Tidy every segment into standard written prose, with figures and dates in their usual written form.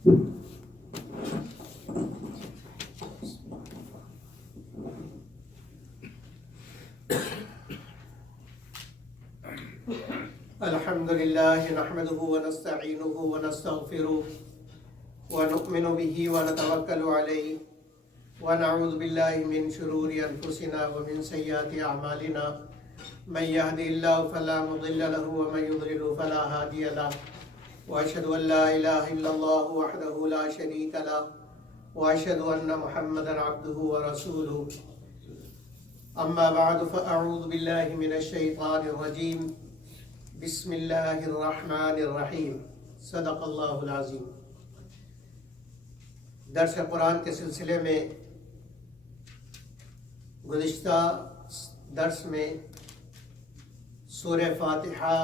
الحمد لله نحمده ونستعينه ونستغفره ونؤمن به ونتوكل عليه ونعوذ بالله من شرور أنفسنا ومن سيئات أعمالنا من يهده الله فلا مضل له ومن يضلل فلا هادي له وأشهد أن لا إله إلا الله وحده لا شريك له وأشهد أن محمدا عبده ورسوله أما بعد فأعوذ بالله من الشيطان الرجيم بسم اللہ الرحمن الرحیم صدق اللہ العظیم۔ درس قرآن کے سلسلے میں گزشتہ درس میں سورہ فاتحہ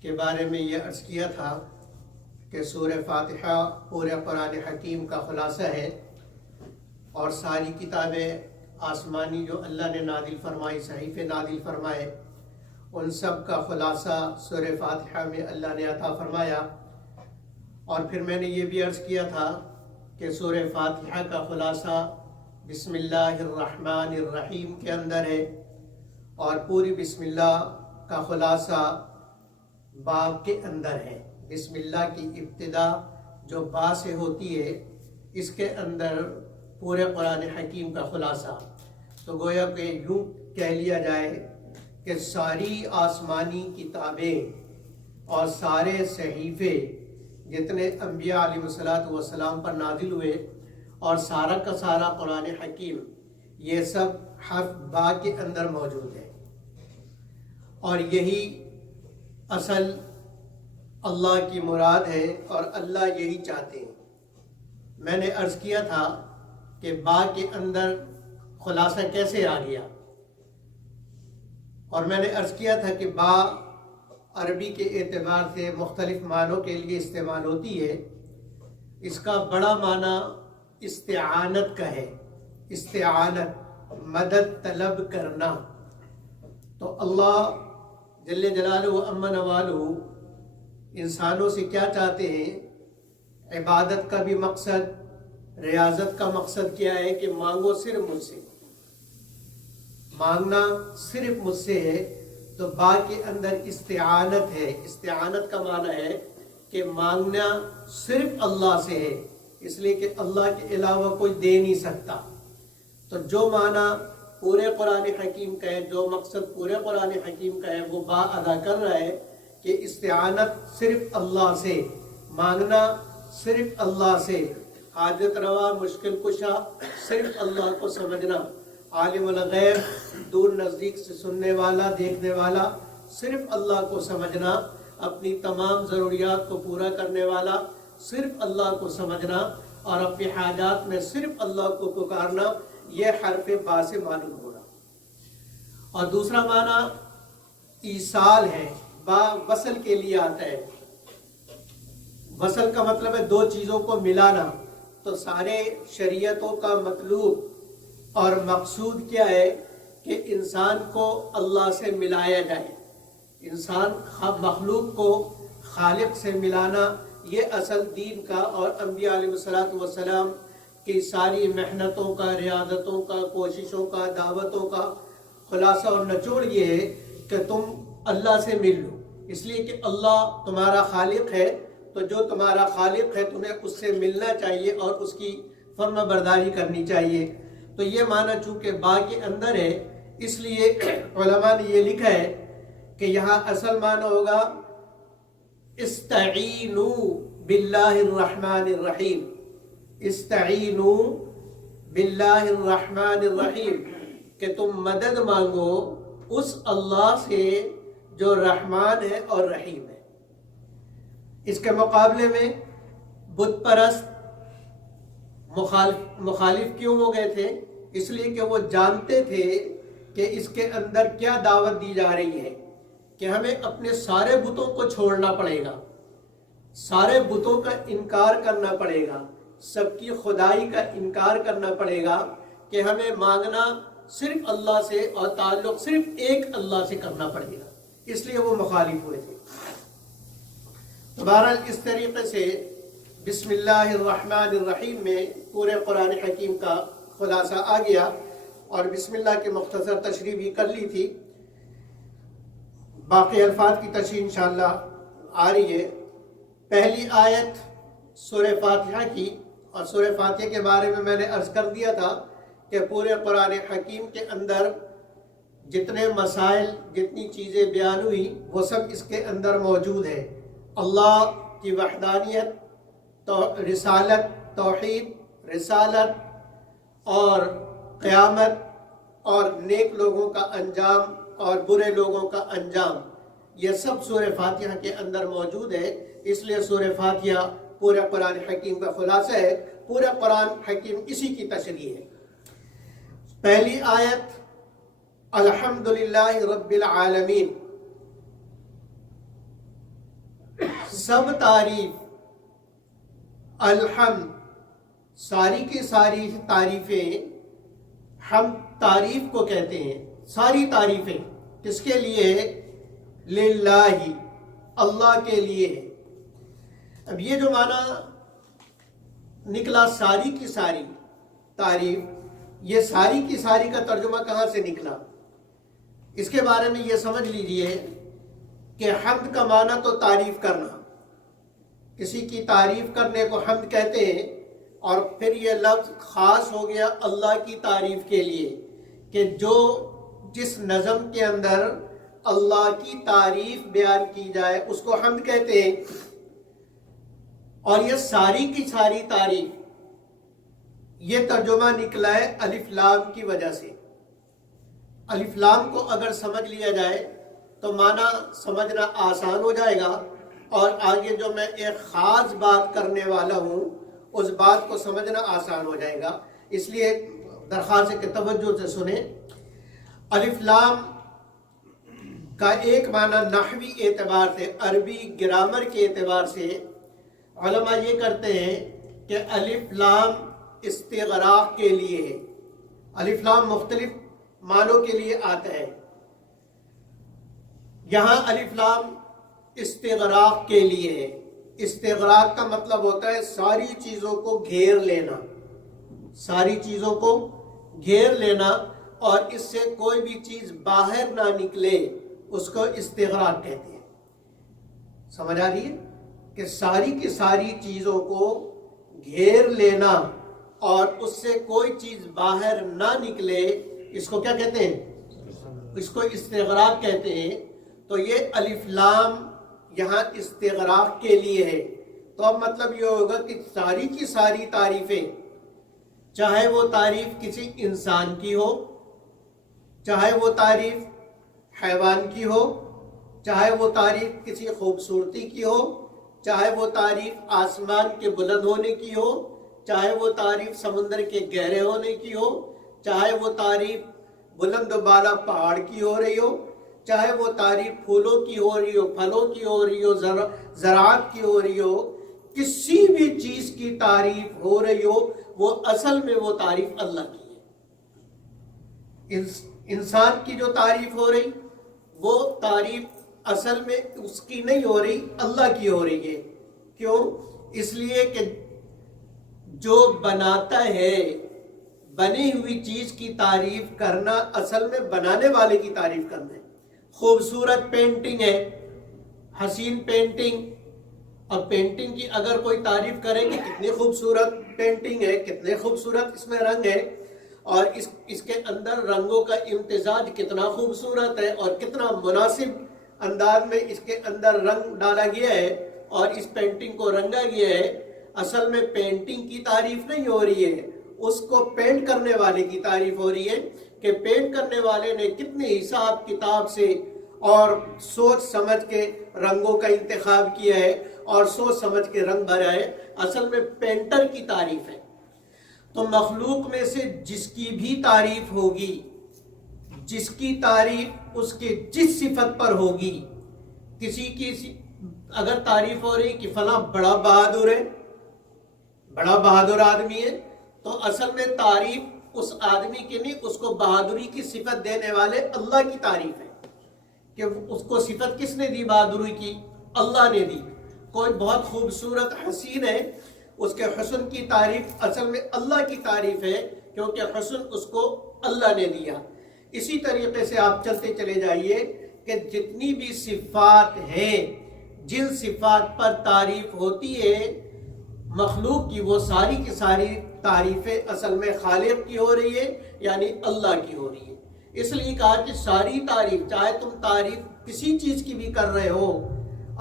کے بارے میں یہ عرض کیا تھا کہ سورہ فاتحہ پورے قرآن حکیم کا خلاصہ ہے، اور ساری کتابیں آسمانی جو اللہ نے نازل فرمائی، صحیفے نازل فرمائے، ان سب کا خلاصہ سورہ فاتحہ میں اللہ نے عطا فرمایا۔ اور پھر میں نے یہ بھی عرض کیا تھا کہ سورہ فاتحہ کا خلاصہ بسم اللہ الرحمن الرحیم کے اندر ہے، اور پوری بسم اللہ کا خلاصہ باب کے اندر ہے۔ بسم اللہ کی ابتدا جو با سے ہوتی ہے، اس کے اندر پورے قرآن حکیم کا خلاصہ۔ تو گویا کہ یوں کہہ لیا جائے کہ ساری آسمانی کتابیں اور سارے صحیفے جتنے انبیاء علیہ الصلوۃ والسلام پر نازل ہوئے، اور سارا کا سارا قرآن حکیم، یہ سب حرف با کے اندر موجود ہے، اور یہی اصل اللہ کی مراد ہے، اور اللہ یہی چاہتے ہیں۔ میں نے عرض کیا تھا کہ با کے اندر خلاصہ کیسے آ گیا، اور میں نے عرض کیا تھا کہ با عربی کے اعتبار سے مختلف معنوں کے لیے استعمال ہوتی ہے۔ اس کا بڑا معنی استعانت کا ہے، استعانت، مدد طلب کرنا۔ تو اللہ جل جلالہ و عم نوالہ انسانوں سے کیا چاہتے ہیں؟ عبادت کا بھی مقصد، ریاضت کا مقصد کیا ہے کہ مانگو صرف مجھ سے، مانگنا صرف مجھ سے ہے۔ تو با کے اندر استعانت ہے۔ استعانت کا معنی ہے کہ مانگنا صرف اللہ سے ہے، اس لیے کہ اللہ کے علاوہ کوئی دے نہیں سکتا۔ تو جو معنی پورے قرآن حکیم کا ہے، جو مقصد پورے قرآن حکیم کا ہے، وہ با ادا کر رہا ہے کہ استعانت صرف اللہ سے، مانگنا صرف اللہ سے، حاجت روا مشکل کشا صرف اللہ کو سمجھنا، عالم الغیب دور نزدیک سے سننے والا دیکھنے والا صرف اللہ کو سمجھنا، اپنی تمام ضروریات کو پورا کرنے والا صرف اللہ کو سمجھنا، اور اپنی حاجات میں صرف اللہ کو پکارنا، یہ حرف با سے معلوم ہوگا۔ اور دوسرا معنی ایصال ہے۔ با وصل کے لیے آتا ہے۔ وصل کا مطلب ہے دو چیزوں کو ملانا۔ تو سارے شریعتوں کا مطلوب اور مقصود کیا ہے کہ انسان کو اللہ سے ملایا جائے، انسان مخلوق کو خالق سے ملانا، یہ اصل دین کا اور انبیاء علیہ الصلوۃ والسلام کی ساری محنتوں کا، ریاضتوں کا، کوششوں کا، دعوتوں کا خلاصہ اور نچوڑ یہ ہے کہ تم اللہ سے مل لو، اس لیے کہ اللہ تمہارا خالق ہے۔ تو جو تمہارا خالق ہے تمہیں اس سے ملنا چاہیے اور اس کی فرما برداری کرنی چاہیے۔ تو یہ معنی چونکہ با کے اندر ہے، اس لیے علماء نے یہ لکھا ہے کہ یہاں اصل معنی ہوگا استعینوا باللہ الرحمن الرحیم، استعینوا باللہ الرحمن الرحیم، کہ تم مدد مانگو اس اللہ سے جو رحمان ہے اور رحیم ہے۔ اس کے مقابلے میں بت پرست مخالف کیوں ہو گئے تھے؟ اس لیے کہ وہ جانتے تھے کہ اس کے اندر کیا دعوت دی جا رہی ہے، کہ ہمیں اپنے سارے بتوں کو چھوڑنا پڑے گا، سارے بتوں کا انکار کرنا پڑے گا، سب کی خدائی کا انکار کرنا پڑے گا، کہ ہمیں مانگنا صرف اللہ سے اور تعلق صرف ایک اللہ سے کرنا پڑے گا۔ اس لیے وہ مخالف ہوئے تھے۔ تو بہرحال اس طریقے سے بسم اللہ الرحمن الرحیم میں پورے قرآن حکیم کا خلاصہ آ گیا اور بسم اللہ کی مختصر تشریح بھی کر لی تھی. باقی الفاظ کی تشریح انشاءاللہ آ رہی ہے. پہلی آیت سورہ فاتحہ کی، اور سورہ فاتحہ کے بارے میں نے عرض کر دیا تھا کہ پورے قرآن حکیم کے اندر جتنے مسائل، جتنی چیزیں بیان ہوئی وہ سب اس کے اندر موجود ہے. اللہ کی وحدانیت، رسالت، توحید، رسالت اور قیامت اور نیک لوگوں کا انجام اور برے لوگوں کا انجام، یہ سب سورہ فاتحہ کے اندر موجود ہے. اس لیے سورہ فاتحہ پورے قرآن حکیم کا خلاصہ ہے. پورے قرآن حکیم اسی کی تشریح ہے. پہلی آیت الحمدللہ رب العالمین، سب تعریف، الحمد ساری کی ساری تعریفیں، ہم تعریف کو کہتے ہیں. ساری تعریفیں کس کے لیے؟ للہ، اللہ کے لیے ہے. اب یہ جو معنی نکلا ساری کی ساری تعریف، یہ ساری کی ساری کا ترجمہ کہاں سے نکلا؟ اس کے بارے میں یہ سمجھ لیجئے کہ حمد کا معنی تو تعریف کرنا، کسی کی تعریف کرنے کو حمد کہتے ہیں. اور پھر یہ لفظ خاص ہو گیا اللہ کی تعریف کے لیے کہ جو جس نظم کے اندر اللہ کی تعریف بیان کی جائے اس کو حمد کہتے ہیں. اور یہ ساری کی ساری تعریف، یہ ترجمہ نکلا ہے الف لام کی وجہ سے. الف لام کو اگر سمجھ لیا جائے تو معنی سمجھنا آسان ہو جائے گا، اور آگے جو میں ایک خاص بات کرنے والا ہوں اس بات کو سمجھنا آسان ہو جائے گا. اس لیے درخواست ہے کہ توجہ سے سنیں. الف لام کا ایک معنی نحوی اعتبار سے، عربی گرامر کے اعتبار سے علماء یہ کرتے ہیں کہ الف لام استغراق کے لیے ہے. الف لام مختلف معنوں کے لیے آتا ہے. یہاں الف لام استغراق کے لیے ہے. استغراق کا مطلب ہوتا ہے ساری چیزوں کو گھیر لینا، ساری چیزوں کو گھیر لینا، اور اس سے کوئی بھی چیز باہر نہ نکلے، اس کو استغراق کہتے ہیں. سمجھ آ رہی ہے کہ ساری کی ساری چیزوں کو گھیر لینا اور اس سے کوئی چیز باہر نہ نکلے، اس کو کیا کہتے ہیں؟ اس کو استغراق کہتے ہیں. تو یہ الف لام یہاں استغراق کے لیے ہے. تو اب مطلب یہ ہوگا کہ ساری کی ساری تعریفیں، چاہے وہ تعریف کسی انسان کی ہو، چاہے وہ تعریف حیوان کی ہو، چاہے وہ تعریف کسی خوبصورتی کی ہو، چاہے وہ تعریف آسمان کے بلند ہونے کی ہو، چاہے وہ تعریف سمندر کے گہرے ہونے کی ہو، چاہے وہ تعریف بلند و بالا پہاڑ کی ہو رہی ہو، چاہے وہ تعریف پھولوں کی ہو رہی ہو، پھلوں کی ہو رہی ہو، زراعت کی ہو رہی ہو، کسی بھی چیز کی تعریف ہو رہی ہو، وہ اصل میں وہ تعریف اللہ کی ہے. انسان کی جو تعریف ہو رہی وہ تعریف اصل میں اس کی نہیں ہو رہی، اللہ کی ہو رہی ہے. کیوں؟ اس لیے کہ جو بناتا ہے، بنی ہوئی چیز کی تعریف کرنا اصل میں بنانے والے کی تعریف کرنا ہے. خوبصورت پینٹنگ ہے، حسین پینٹنگ، اب پینٹنگ کی اگر کوئی تعریف کرے کہ کتنی خوبصورت پینٹنگ ہے، کتنے خوبصورت اس میں رنگ ہے، اور اس کے اندر رنگوں کا امتزاج کتنا خوبصورت ہے، اور کتنا مناسب انداز میں اس کے اندر رنگ ڈالا گیا ہے اور اس پینٹنگ کو رنگا گیا ہے، اصل میں پینٹنگ کی تعریف نہیں ہو رہی ہے، اس کو پینٹ کرنے والے کی تعریف ہو رہی ہے کہ پینٹ کرنے والے نے کتنے حساب کتاب سے اور سوچ سمجھ کے رنگوں کا انتخاب کیا ہے اور سوچ سمجھ کے رنگ بھرا ہے. اصل میں پینٹر کی تعریف ہے. تو مخلوق میں سے جس کی بھی تعریف ہوگی، جس کی تعریف اس کے جس صفت پر ہوگی، کسی کی اگر تعریف ہو رہی کہ فلاں بڑا بہادر ہے، بڑا بہادر آدمی ہے، تو اصل میں تعریف اس آدمی کی نہیں، اس کو بہادری کی صفت دینے والے اللہ کی تعریف ہے کہ اس کو صفت کس نے دی بہادری کی؟ اللہ نے دی. کوئی بہت خوبصورت حسین ہے اس کے حسن کی تعریف اصل میں اللہ کی تعریف ہے، کیونکہ حسن اس کو اللہ نے دیا۔ اسی طریقے سے آپ چلتے چلے جائیے کہ جتنی بھی صفات ہیں، جن صفات پر تعریف ہوتی ہے مخلوق کی، وہ ساری کی ساری تعریفیں اصل میں خالق کی ہو رہی ہے، یعنی اللہ کی ہو رہی ہے۔ اس لیے کہا کہ ساری تعریف، چاہے تم تعریف کسی چیز کی بھی کر رہے ہو،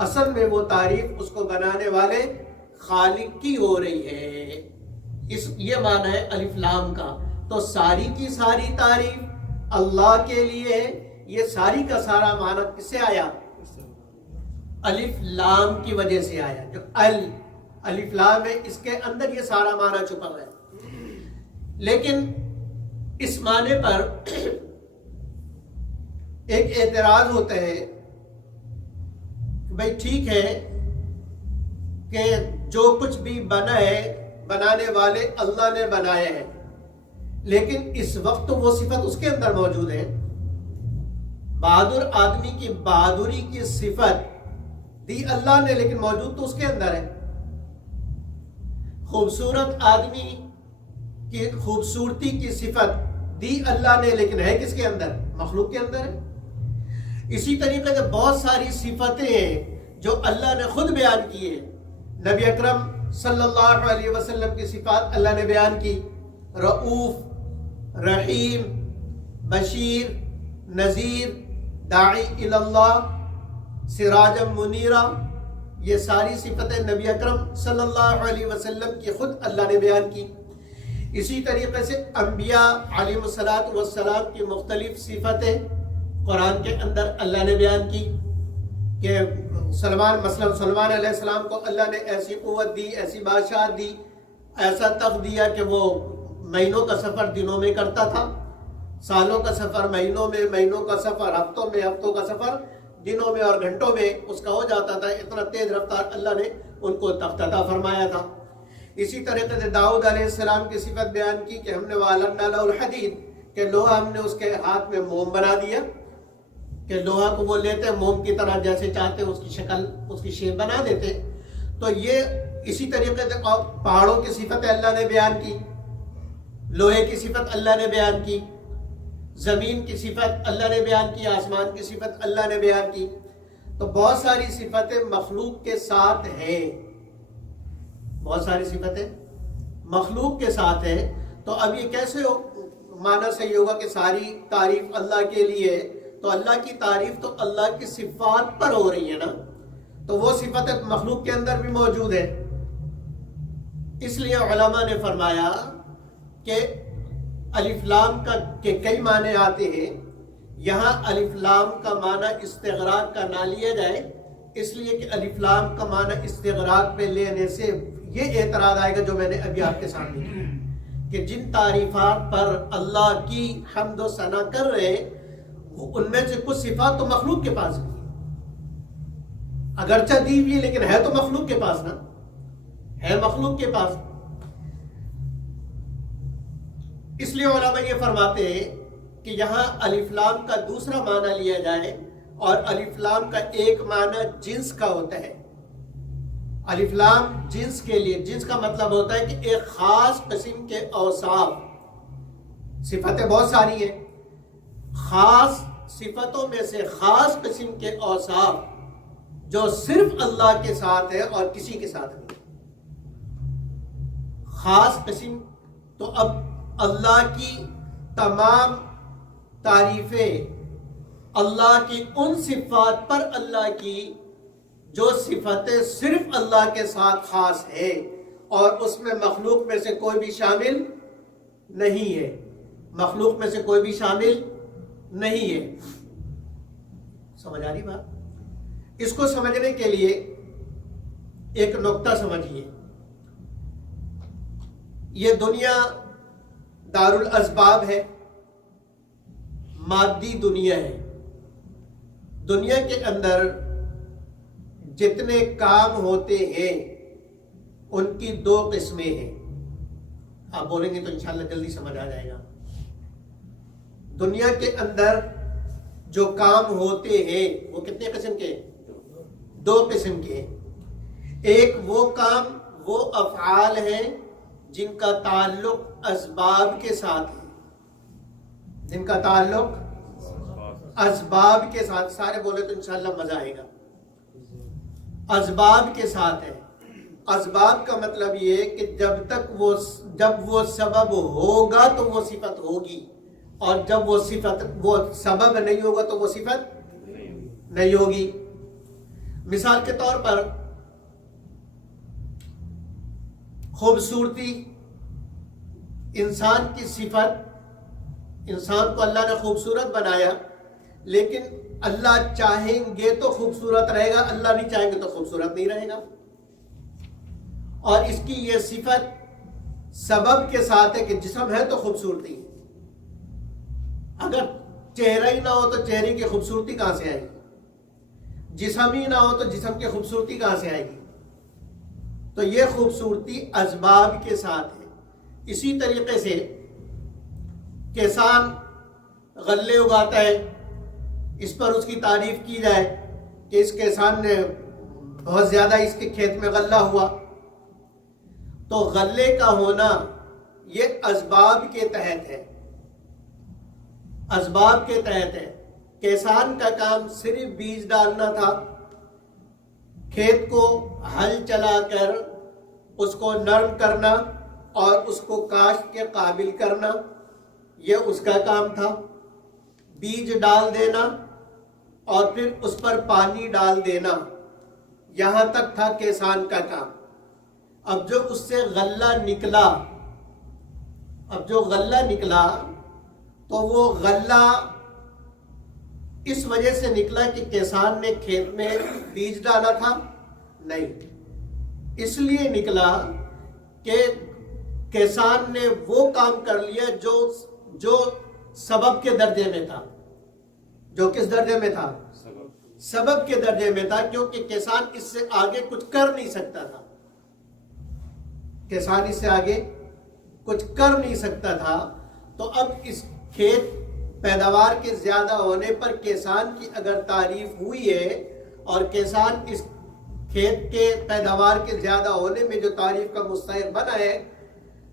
اصل میں وہ تعریف اس کو بنانے والے خالق کی ہو رہی ہے۔ یہ معنی ہے الف لام کا۔ تو ساری کی ساری تعریف اللہ کے لیے ہے۔ یہ ساری کا سارا معنی کس سے آیا؟ الف لام کی وجہ سے آیا۔ جو الف لام ہے، اس کے اندر یہ سارا معنی چھپا ہوا ہے۔ لیکن اس معنی پر ایک اعتراض ہوتا ہے کہ بھائی ٹھیک ہے کہ جو کچھ بھی بنا ہے بنانے والے اللہ نے بنایا ہے، لیکن اس وقت وہ صفت اس کے اندر موجود ہے۔ بہادر آدمی کی بہادری کی صفت دی اللہ نے، لیکن موجود تو اس کے اندر ہے۔ خوبصورت آدمی کی خوبصورتی کی صفت دی اللہ نے، لیکن ہے کس کے اندر؟ مخلوق کے اندر ہے۔ اسی طریقے سے بہت ساری صفتیں ہیں جو اللہ نے خود بیان کی ہے۔ نبی اکرم صلی اللہ علیہ وسلم کی صفات اللہ نے بیان کی، رؤوف، رحیم، بشیر، نذیر، داعی الی اللہ، سراجا منیرا، یہ ساری صفتیں نبی اکرم صلی اللہ علیہ وسلم کی خود اللہ نے بیان کی۔ اسی طریقے سے انبیاء علیہ السلام کی مختلف صفتیں قرآن کے اندر اللہ نے بیان کی کہ مثلا سلمان علیہ السلام کو اللہ نے ایسی قوت دی، ایسی بادشاہت دی، ایسا تخت دیا کہ وہ مہینوں کا سفر دنوں میں کرتا تھا، سالوں کا سفر مہینوں میں، مہینوں کا سفر ہفتوں میں، ہفتوں کا سفر دنوں میں اور گھنٹوں میں اس کا ہو جاتا تھا۔ اتنا تیز رفتار اللہ نے ان کو تخت عطا فرمایا تھا۔ اسی طریقے سے داؤد علیہ السلام کی صفت بیان کی کہ ہم نے وَأَلَنَّا لَهُ الْحَدِيدَ، کہ لوہا ہم نے اس کے ہاتھ میں موم بنا دیا، کہ لوہا کو وہ لیتے موم کی طرح جیسے چاہتے اس کی شکل، اس کی شیپ بنا دیتے۔ تو یہ اسی طریقے سے پہاڑوں کی صفت اللہ نے بیان کی، لوہے کی صفت اللہ نے بیان کی، زمین کی صفت اللہ نے بیان کی، آسمان کی صفت اللہ نے بیان کی۔ تو بہت ساری صفتیں مخلوق کے ساتھ ہیں، بہت ساری صفتیں مخلوق کے ساتھ ہیں۔ تو اب یہ کیسے معنی صحیح ہوگا کہ ساری تعریف اللہ کے لیے؟ تو اللہ کی تعریف تو اللہ کی صفات پر ہو رہی ہے نا، تو وہ صفتیں مخلوق کے اندر بھی موجود ہے۔ اس لیے علماء نے فرمایا کہ الف لام کا کے کئی معنی آتے ہیں، یہاں الف لام کا معنی استغراق کا نہ لیا جائے، اس لیے کہ الف لام کا معنی استغراق پہ لینے سے یہ اعتراض آئے گا جو میں نے ابھی آپ کے سامنے کیا کہ جن تعریفات پر اللہ کی حمد و ثنا کر رہے ان میں سے کچھ صفات تو مخلوق کے پاس بھی ہے، اگرچہ دی ہوئی لیکن ہے تو مخلوق کے پاس نا، ہے مخلوق کے پاس۔ اس لیے علماء یہ فرماتے ہیں کہ یہاں الف لام کا دوسرا معنی لیا جائے، اور الف لام کا ایک معنی جنس کا ہوتا ہے۔ الف لام جنس کے لیے، جنس کا مطلب ہوتا ہے کہ ایک خاص قسم کے اوصاف، صفتیں بہت ساری ہیں، خاص صفتوں میں سے خاص قسم کے اوصاف جو صرف اللہ کے ساتھ ہے اور کسی کے ساتھ نہیں، خاص قسم۔ تو اب اللہ کی تمام تعریفیں اللہ کی ان صفات پر اللہ کی جو صفتیں صرف اللہ کے ساتھ خاص ہے، اور اس میں مخلوق میں سے کوئی بھی شامل نہیں ہے، مخلوق میں سے کوئی بھی شامل نہیں ہے۔ سمجھ آ رہی بات؟ اس کو سمجھنے کے لیے ایک نقطہ سمجھیے، یہ دنیا دار الاسباب ہے، مادی دنیا ہے۔ دنیا کے اندر جتنے کام ہوتے ہیں ان کی دو قسمیں ہیں، آپ بولیں گے تو انشاءاللہ جلدی سمجھ آ جائے گا۔ دنیا کے اندر جو کام ہوتے ہیں وہ کتنے قسم کے؟ دو قسم کے ہیں۔ ایک وہ کام وہ افعال ہیں جن کا تعلق اسباب کے ساتھ ہے، جن کا تعلق اسباب کے ساتھ، سارے بولے تو انشاءاللہ مزہ آئے گا، اسباب کے ساتھ ہے۔ اسباب کا مطلب یہ ہے کہ جب وہ سبب ہوگا تو وہ صفت ہوگی، اور جب وہ سبب نہیں ہوگا تو وہ صفت نہیں ہوگی۔ مثال کے طور پر خوبصورتی، انسان کی صفت، انسان کو اللہ نے خوبصورت بنایا، لیکن اللہ چاہیں گے تو خوبصورت رہے گا، اللہ نہیں چاہیں گے تو خوبصورت نہیں رہے گا۔ اور اس کی یہ صفت سبب کے ساتھ ہے کہ جسم ہے تو خوبصورتی ہے، اگر چہرہ ہی نہ ہو تو چہرے کی خوبصورتی کہاں سے آئے گی، جسم ہی نہ ہو تو جسم کی خوبصورتی کہاں سے آئے گی؟ تو یہ خوبصورتی اسباب کے ساتھ ہے۔ اسی طریقے سے کسان غلے اگاتا ہے، اس پر اس کی تعریف کی جائے کہ اس کسان نے بہت زیادہ اس کے کھیت میں غلہ ہوا، تو غلے کا ہونا یہ اسباب کے تحت ہے، اسباب کے تحت ہے۔ کسان کا کام صرف بیج ڈالنا تھا، کھیت کو ہل چلا کر اس کو نرم کرنا اور اس کو کاشت کے قابل کرنا، یہ اس کا کام تھا۔ بیج ڈال دینا اور پھر اس پر پانی ڈال دینا، یہاں تک تھا کسان کا کام۔ اب جو اس سے غلہ نکلا تو وہ غلہ اس وجہ سے نکلا کہ کسان نے کھیت میں بیج ڈالا تھا؟ نہیں، اس لیے نکلا کہ کسان نے وہ کام کر لیا جو سبب کے درجے میں تھا۔ جو کس درجے میں تھا؟ سبب کے درجے میں تھا، کیونکہ کسان اس سے آگے کچھ کر نہیں سکتا تھا، کسان اس سے آگے کچھ کر نہیں سکتا تھا۔ تو اب اس کھیت پیداوار کے زیادہ ہونے پر کسان کی اگر تعریف ہوئی ہے اور کسان اس کھیت کے پیداوار کے زیادہ ہونے میں جو تعریف کا مستحق بنا ہے،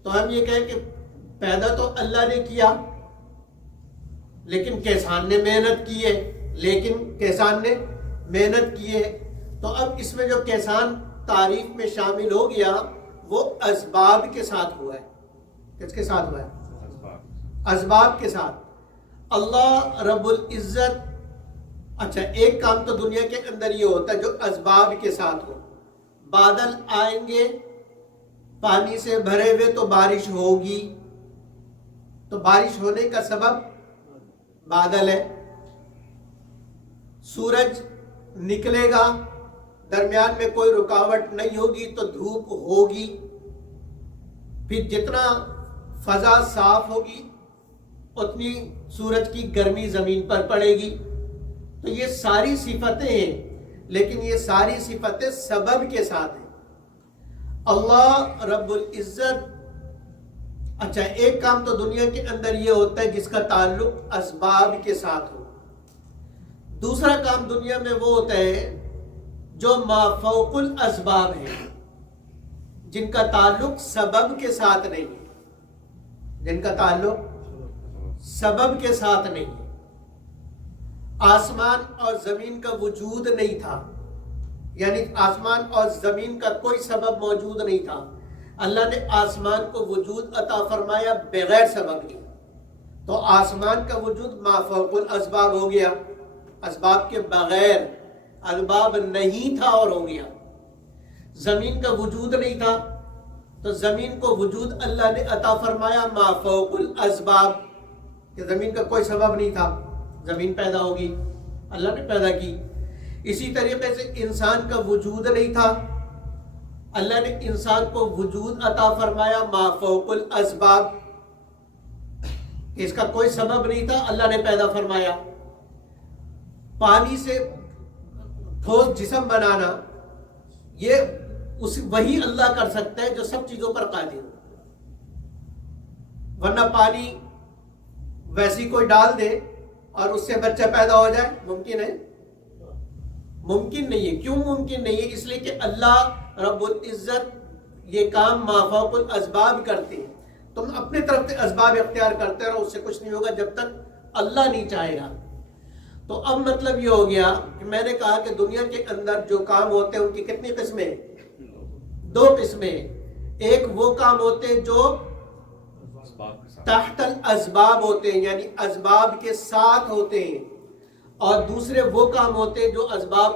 تو ہم یہ کہیں کہ پیدا تو اللہ نے کیا لیکن کسان نے محنت کی ہے۔ تو اب اس میں جو کسان تعریف میں شامل ہو گیا وہ اسباب کے ساتھ ہوا ہے۔ کس کے ساتھ ہوا ہے؟ اسباب کے ساتھ۔ اللہ رب العزت، اچھا ایک کام تو دنیا کے اندر یہ ہوتا ہے جو اسباب کے ساتھ ہو، بادل آئیں گے پانی سے بھرے ہوئے تو بارش ہوگی، تو بارش ہونے کا سبب بادل ہے۔ سورج نکلے گا، درمیان میں کوئی رکاوٹ نہیں ہوگی تو دھوپ ہوگی، پھر جتنا فضا صاف ہوگی اتنی سورج کی گرمی زمین پر پڑے گی۔ تو یہ ساری صفتیں ہیں، لیکن یہ ساری صفتیں سبب کے ساتھ ہیں۔ اللہ رب العزت، اچھا ایک کام تو دنیا کے اندر یہ ہوتا ہے جس کا تعلق اسباب کے ساتھ ہو، دوسرا کام دنیا میں وہ ہوتا ہے جو ما فوق الاسباب ہے، جن کا تعلق سبب کے ساتھ نہیں ہے، جن کا تعلق سبب کے ساتھ نہیں ہے۔ آسمان اور زمین کا وجود نہیں تھا، یعنی آسمان اور زمین کا کوئی سبب موجود نہیں تھا، اللہ نے آسمان کو وجود عطا فرمایا بغیر سبب کے، تو آسمان کا وجود ما فوق الاسباب ہو گیا، اسباب کے بغیر، اسباب نہیں تھا اور ہو گیا۔ زمین کا وجود نہیں تھا تو زمین کو وجود اللہ نے عطا فرمایا ما فوق الاسباب، کہ زمین کا کوئی سبب نہیں تھا، زمین پیدا ہوگی، اللہ نے پیدا کی۔ اسی طریقے سے انسان کا وجود نہیں تھا، اللہ نے انسان کو وجود عطا فرمایا ما فوق الاسباب، اس کا کوئی سبب نہیں تھا، اللہ نے پیدا فرمایا۔ پانی سے ٹھوس جسم بنانا یہ وہی اللہ کر سکتا ہے جو سب چیزوں پر قادر ہو، ورنہ پانی ویسی کوئی ڈال دے اور اس سے بچہ پیدا ہو جائے، ممکن ہے؟ ممکن نہیں ہے۔ کیوں ممکن نہیں ہے؟ اس لیے کہ اللہ رب العزت یہ کام مافوق الاسباب کرتے ہیں. تم اپنے طرف سے اسباب اختیار کرتے رہو، اس سے کچھ نہیں ہوگا جب تک اللہ نہیں چاہے گا. تو اب مطلب یہ ہو گیا کہ میں نے کہا کہ دنیا کے اندر جو کام ہوتے ہیں ان کی کتنی قسمیں؟ 2 قسمیں. ایک وہ کام ہوتے ہیں جو تحت الاسباب ہوتے ہیں، یعنی اسباب کے ساتھ ہوتے ہیں، اور دوسرے وہ کام ہوتے ہیں جو اسباب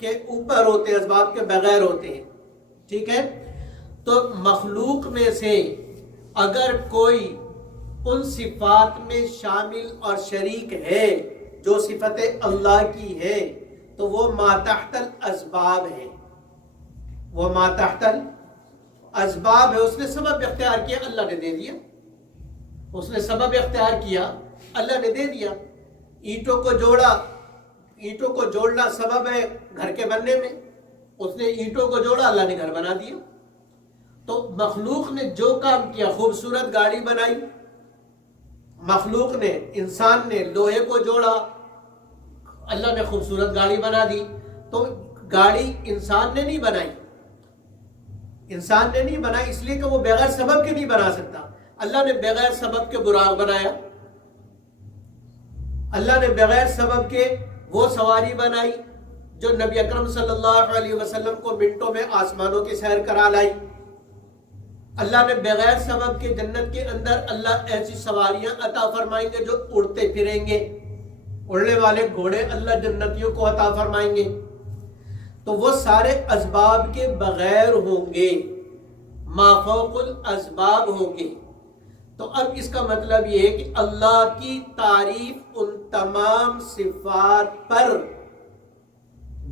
کے اوپر ہوتے ہیں، اسباب کے بغیر ہوتے ہیں. ٹھیک ہے؟ تو مخلوق میں سے اگر کوئی ان صفات میں شامل اور شریک ہے جو صفت اللہ کی ہے تو وہ ما تحت الاسباب ہے. وہ ما تحت الاسباب ہے. اس نے سبب اختیار کیا، اللہ نے دے دیا. اس نے سبب اختیار کیا، اللہ نے دے دیا. اینٹوں کو جوڑا، اینٹوں کو جوڑنا سبب ہے گھر کے بننے میں. اس نے اینٹوں کو جوڑا، اللہ نے گھر بنا دیا. تو مخلوق نے جو کام کیا، خوبصورت گاڑی بنائی، مخلوق نے، انسان نے لوہے کو جوڑا، اللہ نے خوبصورت گاڑی بنا دی. تو گاڑی انسان نے نہیں بنائی، انسان نے نہیں بنائی اس لیے کہ وہ بغیر سبب کے نہیں بنا سکتا. اللہ نے بغیر سبب کے براق بنایا، اللہ نے بغیر سبب کے وہ سواری بنائی جو نبی اکرم صلی اللہ علیہ وسلم کو منٹوں میں آسمانوں کی سیر کرا لائی. اللہ نے بغیر سبب کے جنت کے اندر اللہ ایسی سواریاں عطا فرمائیں گے جو اڑتے پھریں گے، اڑنے والے گھوڑے اللہ جنتیوں کو عطا فرمائیں گے. تو وہ سارے اسباب کے بغیر ہوں گے، ما فوق الاسباب ہوں گے. تو اب اس کا مطلب یہ ہے کہ اللہ کی تعریف ان تمام صفات پر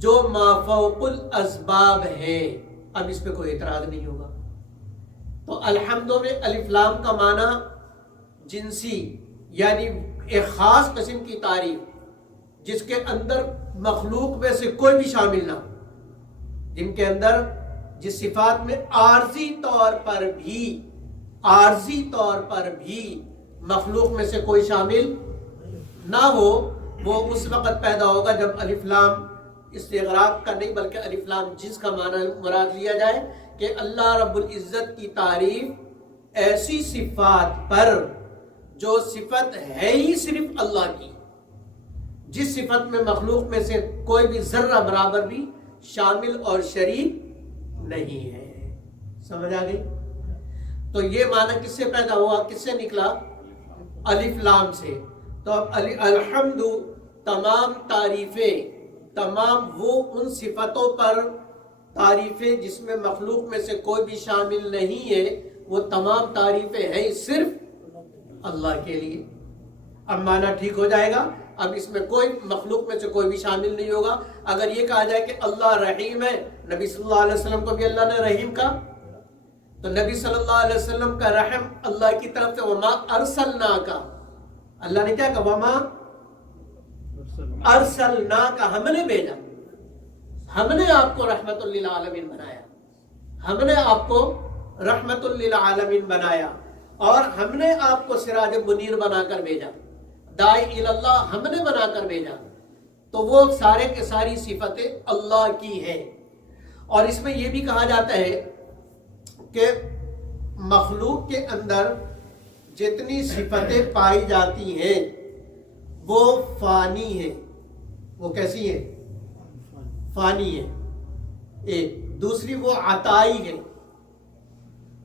جو ما فوق الاسباب ہے، اب اس پہ کوئی اعتراض نہیں ہوگا. تو الحمد میں الف لام کا معنی جنسی، یعنی ایک خاص قسم کی تعریف جس کے اندر مخلوق میں سے کوئی بھی شامل نہ ہو، جن کے اندر جس صفات میں عارضی طور پر بھی مخلوق میں سے کوئی شامل نہ ہو، وہ اس وقت پیدا ہوگا جب الف لام استغراق کا نہیں بلکہ الف لام جنس کا معنی مراد لیا جائے کہ اللہ رب العزت کی تعریف ایسی صفات پر جو صفت ہے ہی صرف اللہ کی، جس صفت میں مخلوق میں سے کوئی بھی ذرہ برابر بھی شامل اور شریک نہیں ہے. سمجھ آ گئی؟ تو یہ معنی کس سے پیدا ہوا، کس سے نکلا؟ الف لام سے. تو اب الحمد تمام تعریفیں، تمام وہ ان صفتوں پر تعریفیں جس میں مخلوق میں سے کوئی بھی شامل نہیں ہے، وہ تمام تعریفیں ہیں صرف اللہ کے لیے. اب معنی ٹھیک ہو جائے گا. اب اس میں کوئی مخلوق میں سے کوئی بھی شامل نہیں ہوگا. اگر یہ کہا جائے کہ اللہ رحیم ہے، نبی صلی اللہ علیہ وسلم کو بھی اللہ نے رحیم کہا، تو نبی صلی اللہ علیہ وسلم کا رحم اللہ کی طرف سے وما ارسلناک، اللہ نے کیا کہا؟ وما ارسلناک، ہم نے بھیجا، ہم نے آپ کو رحمت للعالمین بنایا، ہم نے آپ کو رحمت للعالمین بنایا، اور ہم نے آپ کو سراج منیر بنا کر بھیجا، داعی الی اللہ ہم نے بنا کر بھیجا. تو وہ سارے کے ساری صفتیں اللہ کی ہیں. اور اس میں یہ بھی کہا جاتا ہے کہ مخلوق کے اندر جتنی صفتیں پائی جاتی ہیں وہ فانی ہیں. وہ کیسی ہیں؟ فانی ہے. ایک دوسری وہ عطائی ہے.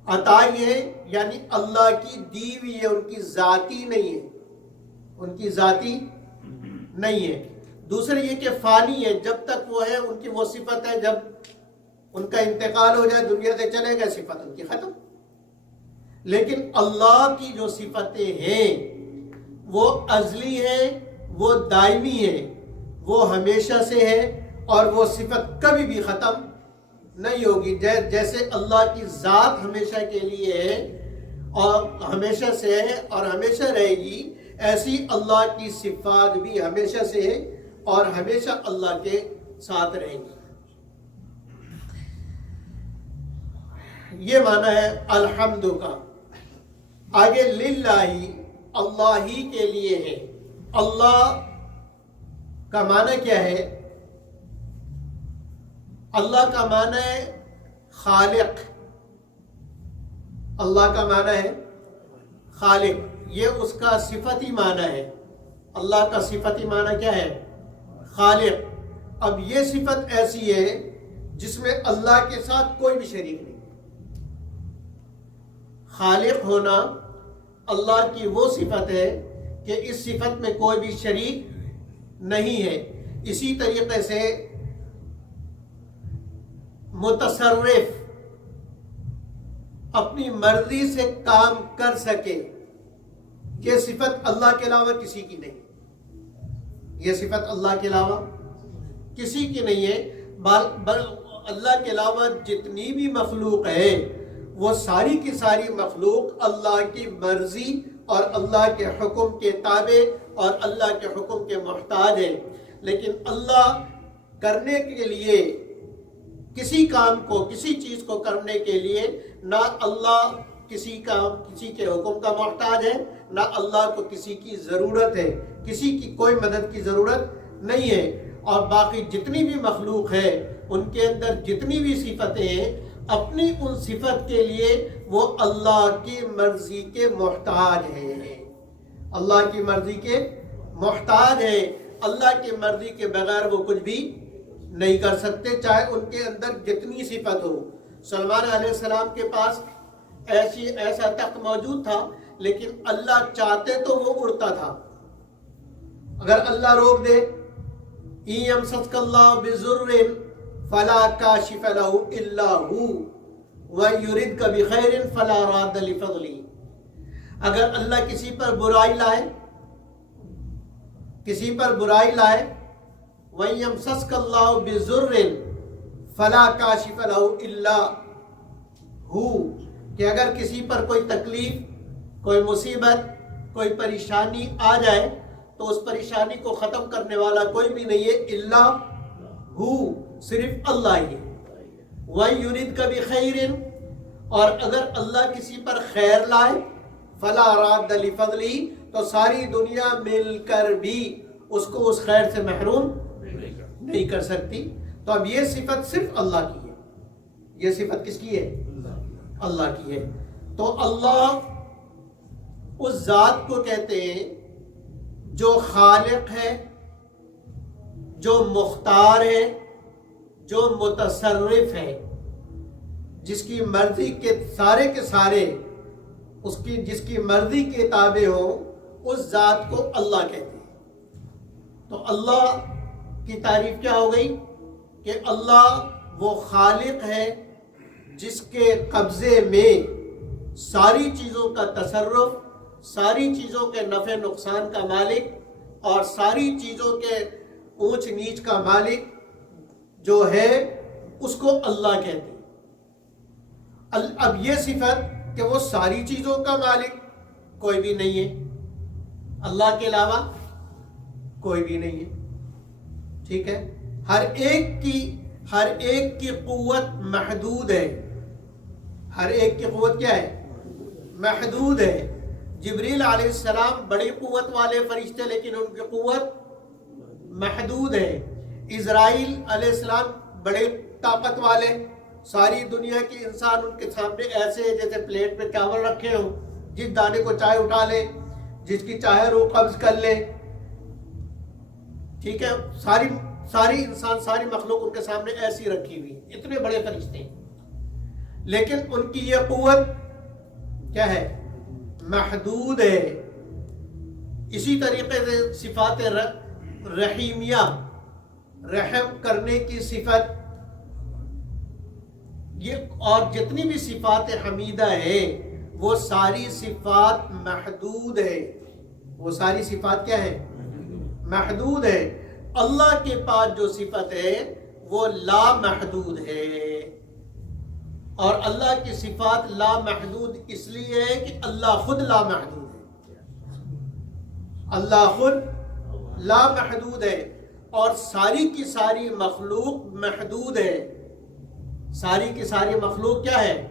عطائی ہے یعنی اللہ کی دی ہوئی ہے، ان کی ذاتی نہیں ہے، ان کی ذاتی نہیں ہے. دوسرے یہ کہ فانی ہے، جب تک وہ ہے ان کی وہ صفت ہے، جب ان کا انتقال ہو جائے دنیا سے چلے گئے صفت ان کی ختم. لیکن اللہ کی جو صفتیں ہیں وہ ازلی ہیں، وہ دائمی ہیں، وہ ہمیشہ سے ہے، اور وہ صفت کبھی بھی ختم نہیں ہوگی. جیسے اللہ کی ذات ہمیشہ کے لیے ہے اور ہمیشہ سے ہے اور ہمیشہ رہے گی، ایسی اللہ کی صفات بھی ہمیشہ سے ہے اور ہمیشہ اللہ کے ساتھ رہیں گی. یہ معنی ہے الحمد کا. آگے للہ، اللہ ہی کے لیے ہے. اللہ کا معنی کیا ہے؟ اللہ کا معنی ہے خالق، اللہ کا معنی ہے خالق، یہ اس کا صفتی معنی ہے۔ اللہ کا صفتی معنی کیا ہے؟ خالق۔ اب یہ صفت ایسی ہے جس میں اللہ کے ساتھ کوئی بھی شریک نہیں۔ خالق ہونا اللہ کی وہ صفت ہے کہ اس صفت میں کوئی بھی شریک نہیں ہے۔ اسی طریقے سے متصرف، اپنی مرضی سے کام کر سکے، یہ صفت اللہ کے علاوہ کسی کی نہیں۔ یہ صفت اللہ کے علاوہ کسی کی نہیں ہے، بل اللہ کے علاوہ جتنی بھی مخلوق ہے وہ ساری کی ساری مخلوق اللہ کی مرضی اور اللہ کے حکم کے تابع اور اللہ کے حکم کے محتاج ہے۔ لیکن اللہ کرنے کے لیے کسی کام کو، کسی چیز کو کرنے کے لیے نہ اللہ کسی کے حکم کا محتاج ہے، نہ اللہ کو کسی کی ضرورت ہے، کسی کی کوئی مدد کی ضرورت نہیں ہے۔ اور باقی جتنی بھی مخلوق ہے ان کے اندر جتنی بھی صفتیں ہیں، اپنی ان صفت کے لیے وہ اللہ کی مرضی کے محتاج ہیں۔ اللہ کی مرضی کے محتاج ہے۔ اللہ کی مرضی کے بغیر وہ کچھ بھی نہیں کر سکتے، چاہے ان کے اندر جتنی صفت ہو۔ سلیمان علیہ السلام کے پاس ایسا تخت موجود تھا، لیکن اللہ چاہتے تو وہ اڑتا تھا۔ اگر اللہ روک دے، إِن يَمْسَسْكَ اللَّهُ بِضُرٍّ فَلَا كَاشِفَ لَهُ إِلَّا هُوَ وَإِن يُرِدْكَ بِخَيْرٍ فَلَا رَادَّ لِفَضْلِهِ۔ اگر اللہ کسی پر برائی لائے، وَإِن يَمْسَسْكَ اللَّهُ بِضُرٍّ فَلَا كَاشِفَ لَهُ إِلَّا هُوَ، کہ اگر کسی پر کوئی تکلیف، کوئی مصیبت، کوئی پریشانی آ جائے تو اس پریشانی کو ختم کرنے والا کوئی بھی نہیں ہے الا ہو، صرف اللہ ہی ہے۔ وَإِن يُرِدْكَ بِخَيْرٍ، اور اگر اللہ کسی پر خیر لائے، فَلَا رَادَّ لِفَضْلِهِ، تو ساری دنیا مل کر بھی اس کو اس خیر سے محروم نہیں کر سکتی۔ تو اب یہ صفت صرف اللہ کی ہے۔ یہ صفت کس کی ہے؟ اللہ کی ہے۔ تو اللہ اس ذات کو کہتے ہیں جو خالق ہے، جو مختار ہے، جو متصرف ہے، جس کی مرضی کے سارے جس کی مرضی کے تابع ہوں، اس ذات کو اللہ کہتے ہیں۔ تو اللہ کی تعریف کیا ہو گئی کہ اللہ وہ خالق ہے جس کے قبضے میں ساری چیزوں کا تصرف، ساری چیزوں کے نفع نقصان کا مالک اور ساری چیزوں کے اونچ نیچ کا مالک جو ہے اس کو اللہ کہتے ہیں۔ اب یہ صفت کہ وہ ساری چیزوں کا مالک کوئی بھی نہیں ہے، اللہ کے علاوہ کوئی بھی نہیں ہے، ٹھیک ہے۔ ہر ایک کی قوت محدود ہے، ہر ایک کی قوت کیا ہے؟ محدود ہے۔ جبریل علیہ السلام بڑی قوت والے فرشتے، لیکن ان کی قوت محدود ہے۔ اسرائیل علیہ السلام بڑے طاقت والے، ساری دنیا کے انسان ان کے سامنے ایسے جیسے پلیٹ پہ چاول رکھے ہوں، جس دانے کو چاہے اٹھا لے، جس کی چاہے روح قبض کر لے، ٹھیک ہے۔ ساری انسان، ساری مخلوق ان کے سامنے ایسی رکھی ہوئی، اتنے بڑے فرشتے، لیکن ان کی یہ قوت کیا ہے؟ محدود ہے۔ اسی طریقے سے صفات رحیمیہ، رحم کرنے کی صفت، یہ اور جتنی بھی صفات حمیدہ ہے وہ ساری صفات محدود ہے۔ وہ ساری صفات کیا ہے؟ محدود ہے۔ اللہ کے پاس جو صفت ہے وہ لا محدود ہے، اور اللہ کی صفات لا محدود اس لیے ہے کہ اللہ خود لا محدود ہے۔ اللہ خود لا محدود ہے، اور ساری کی ساری مخلوق محدود ہے۔ ساری کی ساری مخلوق کیا ہے؟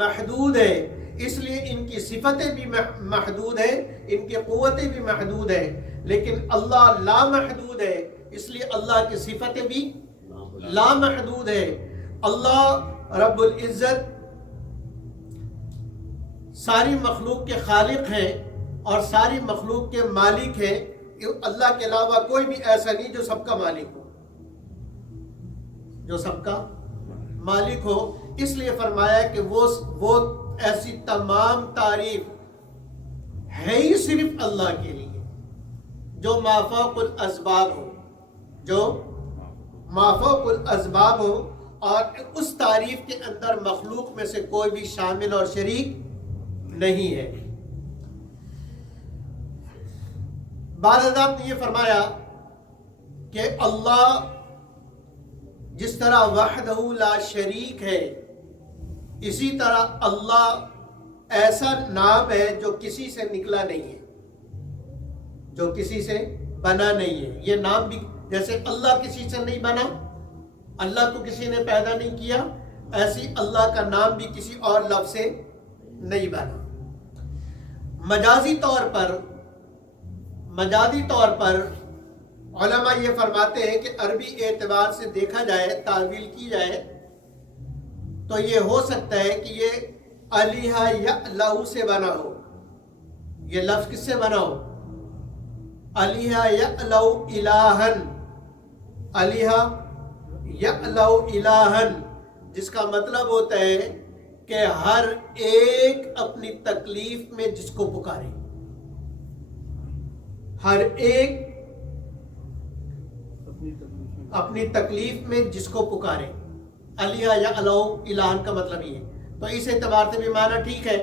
محدود ہے۔ اس لیے ان کی صفتیں بھی محدود ہیں، ان کی قوتیں بھی محدود ہیں، لیکن اللہ لا محدود ہے، اس لیے اللہ کی صفتیں بھی لا محدود ہے۔ اللہ رب العزت ساری مخلوق کے خالق ہیں اور ساری مخلوق کے مالک ہیں. اللہ کے علاوہ کوئی بھی ایسا نہیں جو سب کا مالک ہو، جو سب کا مالک ہو. اس لیے فرمایا کہ وہ ایسی تمام تعریف ہے ہی صرف اللہ کے لیے جو مافوق الاسباب ہو، جو مافوق الاسباب ہو، اور اس تعریف کے اندر مخلوق میں سے کوئی بھی شامل اور شریک نہیں ہے. بعض حضرات نے یہ فرمایا کہ اللہ جس طرح وحدہ لا شریک ہے، اسی طرح اللہ ایسا نام ہے جو کسی سے نکلا نہیں ہے، جو کسی سے بنا نہیں ہے. یہ نام بھی جیسے اللہ کسی سے نہیں بنا، اللہ کو کسی نے پیدا نہیں کیا، ایسی اللہ کا نام بھی کسی اور لفظ سے نہیں بنا. مجازی طور پر علماء یہ فرماتے ہیں کہ عربی اعتبار سے دیکھا جائے، تعویل کی جائے تو یہ ہو سکتا ہے کہ یہ الہ یعلو سے بنا ہو. یہ لفظ کس سے بنا ہو؟ الہ یعلو الہن، الہ یعلو الہن، جس کا مطلب ہوتا ہے کہ ہر ایک اپنی تکلیف میں جس کو پکارے، ہر ایک اپنی تکلیف میں جس کو پکارے. الہ یعلو الہن کا مطلب یہ ہے. تو اس اعتبار سے بھی معنی ٹھیک ہے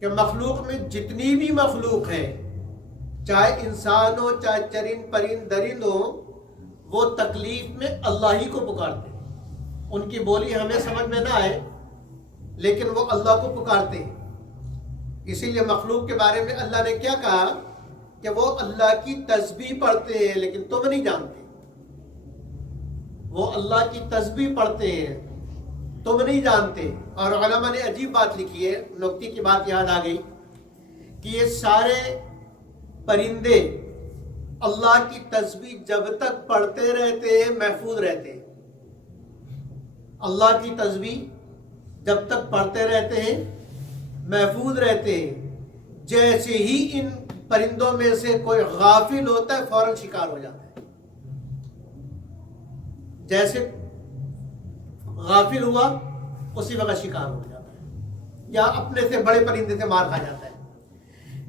کہ مخلوق میں جتنی بھی مخلوق ہے، چاہے انسان ہو، چاہے چرند پرند درند ہو، وہ تکلیف میں اللہ ہی کو پکارتے ہیں. ان کی بولی ہمیں سمجھ میں نہ آئے لیکن وہ اللہ کو پکارتے ہیں. اسی لیے مخلوق کے بارے میں اللہ نے کیا کہا کہ وہ اللہ کی تسبیح پڑھتے ہیں لیکن تم نہیں جانتے. وہ اللہ کی تسبیح پڑھتے ہیں، تم نہیں جانتے. اور علماء نے عجیب بات لکھی ہے، نکتے کی بات یاد آ گئی کہ یہ سارے پرندے اللہ کی تسبیح جب تک پڑھتے رہتے ہیں محفوظ رہتے ہیں. اللہ کی تسبیح جب تک پڑھتے رہتے ہیں محفوظ رہتے ہیں. جیسے ہی ان پرندوں میں سے کوئی غافل ہوتا ہے فوراً شکار ہو جاتا ہے. جیسے غافل ہوا اسی وقت شکار ہو جاتا ہے یا اپنے سے بڑے پرندے سے مار کھا جاتا ہے.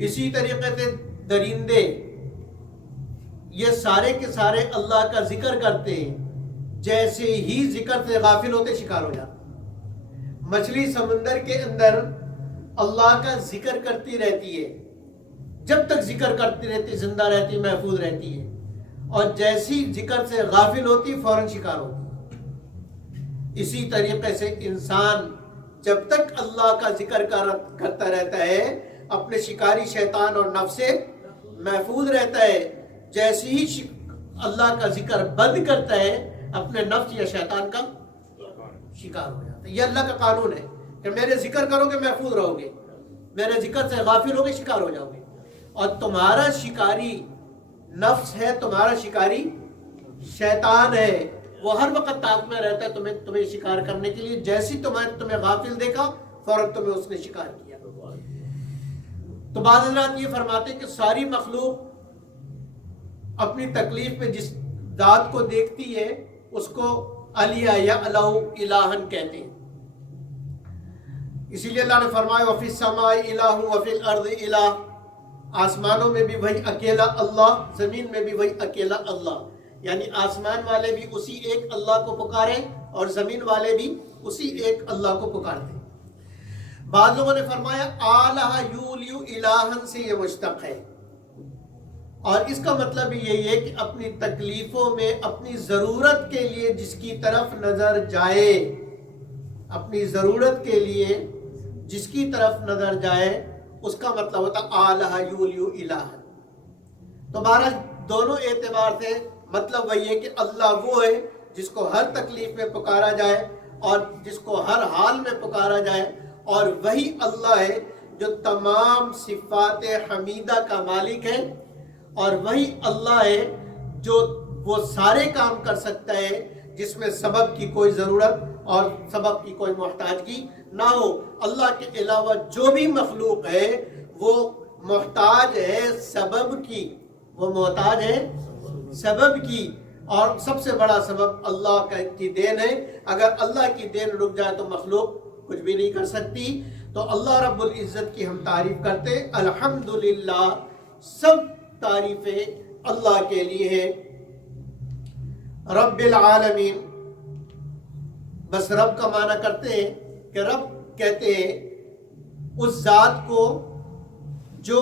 اسی طریقے سے درندے یہ سارے کے سارے اللہ کا ذکر کرتے ہیں، جیسے ہی ذکر سے غافل ہوتے شکار ہو جاتے. مچھلی سمندر کے اندر اللہ کا ذکر کرتی رہتی ہے، جب تک ذکر کرتی رہتی زندہ رہتی، محفوظ رہتی ہے، اور جیسی ذکر سے غافل ہوتی فوراً شکار ہوتی. اسی طریقے سے انسان جب تک اللہ کا ذکر کرتا رہتا ہے اپنے شکاری شیطان اور نفس سے محفوظ رہتا ہے. جیسے ہی اللہ کا ذکر بند کرتا ہے اپنے نفس یا شیطان کا شکار ہو جاتا ہے. یہ اللہ کا قانون ہے کہ میرے ذکر کرو گے محفوظ رہو گے، میرے ذکر سے غافل ہوگے شکار ہو جاؤ گے. اور تمہارا شکاری نفس ہے، تمہارا شکاری شیطان ہے، وہ ہر وقت طاق میں رہتا ہے تمہیں شکار کرنے کے لیے. جیسی تمہیں غافل دیکھا فوراً تمہیں اس نے شکار کیا. تو بعض حضرات یہ فرماتے ہیں کہ ساری مخلوق اپنی تکلیف میں جس ذات کو دیکھتی ہے اس کو الہ یعلو الہن کہتے ہیں. اسی لیے اللہ نے فرمایا وفی السماء الہ وفی الارض الہ، آسمانوں میں بھی وہی اکیلا اللہ، زمین میں بھی وہی اکیلا اللہ. یعنی آسمان والے بھی اسی ایک اللہ کو پکارے اور زمین والے بھی اسی ایک اللہ کو پکارتے. بعض لوگوں نے فرمایا آلہ یولیو الہن سے یہ مشتق ہے، اور اس کا مطلب یہی ہے کہ اپنی تکلیفوں میں اپنی ضرورت کے لیے جس کی طرف نظر جائے، اپنی ضرورت کے لیے جس کی طرف نظر جائے اس کا مطلب ہوتا آلہ یولیو الہن. تو بہرحال دونوں اعتبار سے مطلب وہی ہے کہ اللہ وہ ہے جس کو ہر تکلیف میں پکارا جائے اور جس کو ہر حال میں پکارا جائے، اور وہی اللہ ہے جو تمام صفات حمیدہ کا مالک ہے، اور وہی اللہ ہے جو وہ سارے کام کر سکتا ہے جس میں سبب کی کوئی ضرورت اور سبب کی کوئی محتاجگی نہ ہو۔ اللہ کے علاوہ جو بھی مخلوق ہے وہ محتاج ہے سبب کی، وہ محتاج ہے سبب کی، اور سب سے بڑا سبب اللہ کی دین ہے۔ اگر اللہ کی دین رک جائے تو مخلوق کچھ بھی نہیں کر سکتی۔ تو اللہ رب العزت کی ہم تعریف کرتے، الحمدللہ، سب تعریفیں اللہ کے لیے ہے۔ رب العالمین، بس رب کا معنی کرتے ہیں کہ رب کہتے ہیں اس ذات کو جو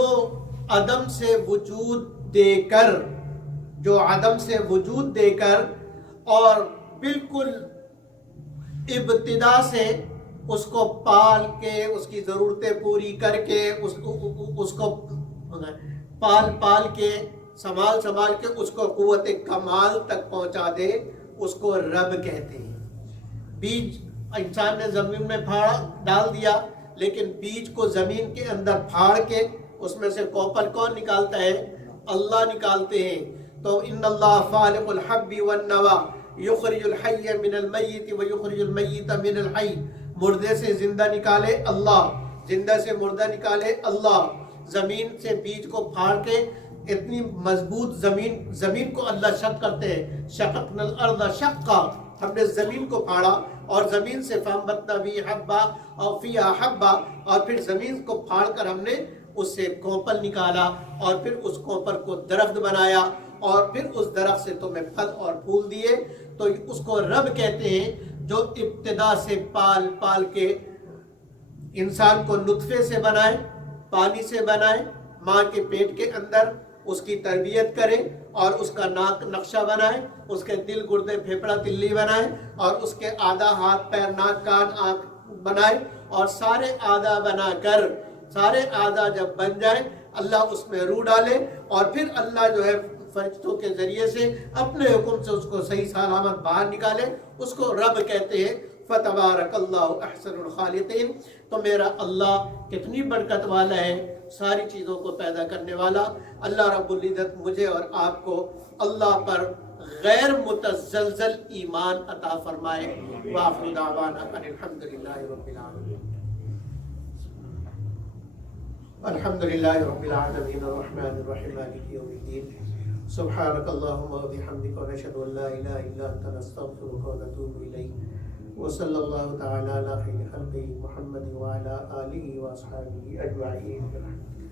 عدم سے وجود دے کر، جو عدم سے وجود دے کر اور بالکل ابتدا سے اس کو پال کے، اس کی ضرورتیں پوری کر کے، اس کو پال کے، سنبھال کے اس کو قوت کمال تک پہنچا دے، اس کو رب کہتے ہیں۔ بیج انسان نے زمین میں ڈال دیا، لیکن بیج کو زمین کے اندر پھاڑ کے اس میں سے کوپل کون نکالتا ہے؟ اللہ نکالتے ہیں۔ تو ان اللہ فالق الحب والنوى یخرج الحی من المیت ویخرج المیت من الحی، مردے سے زندہ نکالے اللہ، زندہ سے مردہ نکالے اللہ۔ زمین سے بیج کو پھاڑ کے اتنی مضبوط زمین کو اللہ شق کرتے ہیں، شققنا الارض شقا، ہم نے زمین کو پھاڑا اور زمین سے فانبتنا فیہا حبا اور فیہا حبا، اور پھر زمین کو پھاڑ کر ہم نے اس سے کوپل نکالا اور پھر اس کوپل کو درخت بنایا اور پھر اس درخت سے تمہیں پھل اور پھول دیے۔ تو اس کو رب کہتے ہیں جو ابتدا سے پال کے انسان کو نطفے سے بنائے، پانی سے بنائے، ماں کے پیٹ کے اندر اس کی تربیت کرے اور اس کا ناک نقشہ بنائے، اس کے دل گردے پھیپڑا تلی بنائے اور اس کے آدھا ہاتھ پیر ناک کان آنکھ بنائے، اور سارے آدھا بنا کر، سارے آدھا جب بن جائے اللہ اس میں روح ڈالے اور پھر اللہ جو ہے فرشتوں کے ذریعے سے اپنے حکم سے اس کو صحیح سلامت باہر نکالے، اس کو رب کہتے ہیں۔ فتبارک اللہ احسن الخالقین، تو میرا اللہ کتنی برکت والا ہے، ساری چیزوں کو پیدا کرنے والا۔ اللہ رب العزت مجھے اور آپ کو اللہ پر غیر متزلزل ایمان عطا فرمائے۔ وآخر دعوانا ان الحمدللہ رب العالمین۔ الحمدللہ رب العالمین الرحمن الرحیم مالک یوم الدین۔ سبحانک اللہم وبحمدک ونشہد ان لا الہ الا انت نستغفرک ونتوب الیک۔ وصلی اللہ تعالی علی خیر خلقہ محمد وعلی آلہ واصحابہ اجمعین۔